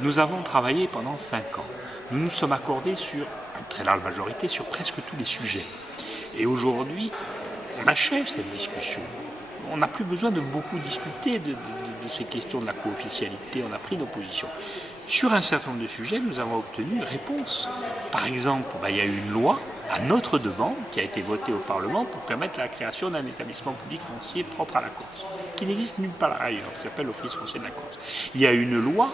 Nous avons travaillé pendant 5 ans. Nous nous sommes accordés sur une très large majorité sur presque tous les sujets. Et aujourd'hui, on achève cette discussion. On n'a plus besoin de beaucoup discuter de ces questions de la co-officialité. On a pris nos positions. Sur un certain nombre de sujets, nous avons obtenu une réponse. Par exemple, il y a eu une loi à notre demande qui a été votée au Parlement pour permettre la création d'un établissement public foncier propre à la Corse, qui n'existe nulle part ailleurs, qui s'appelle l'Office foncier de la Corse. Il y a une loi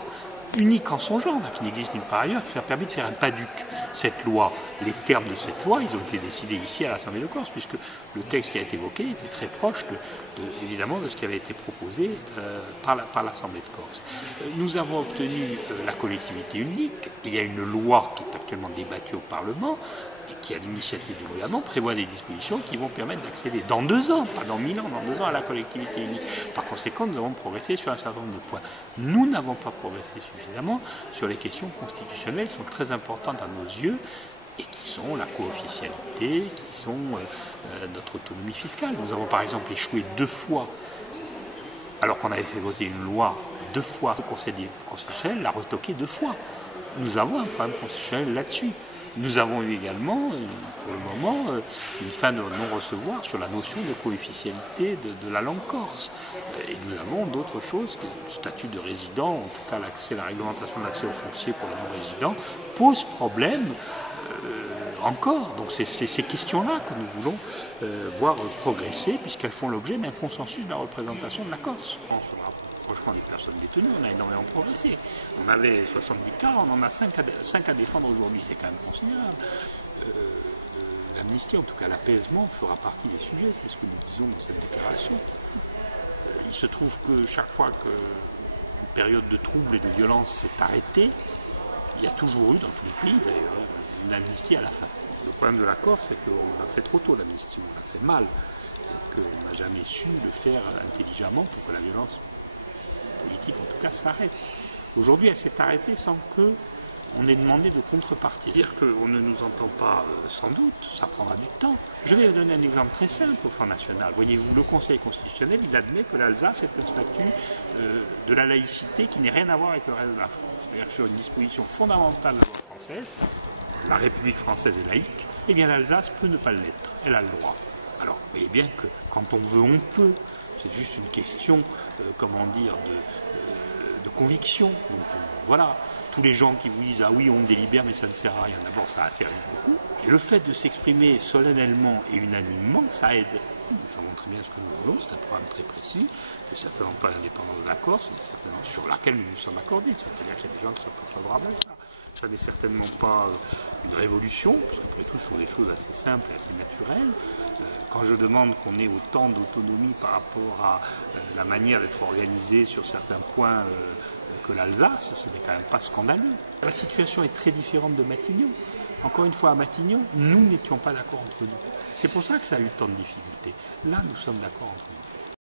unique en son genre, qui n'existe nulle part ailleurs, qui a permis de faire un PADUC. Cette loi, les termes de cette loi, ils ont été décidés ici à l'Assemblée de Corse, puisque le texte qui a été évoqué était très proche, évidemment, de ce qui avait été proposé par l'Assemblée de Corse. Nous avons obtenu la collectivité unique. Il y a une loi qui est actuellement débattue au Parlement, et qui, à l'initiative du gouvernement, prévoit des dispositions qui vont permettre d'accéder dans 2 ans, pas dans 1000 ans, dans 2 ans à la collectivité unique. Par conséquent, nous avons progressé sur un certain nombre de points. Nous n'avons pas progressé suffisamment sur les questions constitutionnelles qui sont très importantes à nos yeux et qui sont la co-officialité, qui sont notre autonomie fiscale. Nous avons par exemple échoué 2 fois, alors qu'on avait fait voter une loi 2 fois, le Conseil constitutionnel l'a retoqué 2 fois. Nous avons un problème constitutionnel là-dessus. Nous avons eu également, pour le moment, une fin de non-recevoir sur la notion de co-officialité de la langue corse. Et nous avons d'autres choses, le statut de résident, en tout cas la réglementation d'accès au foncier pour les non-résidents, pose problème encore. Donc c'est ces questions-là que nous voulons voir progresser, puisqu'elles font l'objet d'un consensus de la représentation de la Corse. Franchement, des personnes détenues, on a énormément progressé. On avait 70 cas, on en a 5 à défendre aujourd'hui, c'est quand même considérable. L'amnistie, en tout cas l'apaisement, fera partie des sujets, c'est ce que nous disons dans cette déclaration. Il se trouve que chaque fois qu'une période de trouble et de violence s'est arrêtée, il y a toujours eu, dans tous les pays d'ailleurs, une amnistie à la fin. Le problème de la Corse, c'est qu'on l'a fait trop tôt l'amnistie, on l'a fait mal, et qu'on n'a jamais su le faire intelligemment pour que la violence politique en tout cas s'arrête. Aujourd'hui, elle s'est arrêtée sans qu'on ait demandé de contrepartie. Dire qu'on ne nous entend pas, sans doute, ça prendra du temps. Je vais vous donner un exemple très simple au plan national. Voyez-vous, le Conseil constitutionnel, il admet que l'Alsace est un statut de la laïcité qui n'a rien à voir avec le reste de la France. C'est-à-dire que sur une disposition fondamentale de la loi française, la République française est laïque, eh bien l'Alsace peut ne pas l'être. Elle a le droit. Alors, vous voyez bien que quand on veut, on peut. C'est juste une question, de conviction. Donc, voilà, tous les gens qui vous disent « Ah oui, on délibère, mais ça ne sert à rien », d'abord, ça a servi beaucoup. Et le fait de s'exprimer solennellement et unanimement, ça aide. Nous savons très bien ce que nous voulons, c'est un programme très précis. C'est certainement pas l'indépendance de la Corse, mais certainement sur laquelle nous nous sommes accordés. C'est-à-dire qu'il y a des gens qui sont pas favorables à ça. Ça n'est certainement pas une révolution, parce qu'après tout, ce sont des choses assez simples et assez naturelles. Quand je demande qu'on ait autant d'autonomie par rapport à la manière d'être organisé sur certains points que l'Alsace, ce n'est quand même pas scandaleux. La situation est très différente de Matignon. Encore une fois, à Matignon, nous n'étions pas d'accord entre nous. C'est pour ça que ça a eu tant de difficultés. Là, nous sommes d'accord entre nous.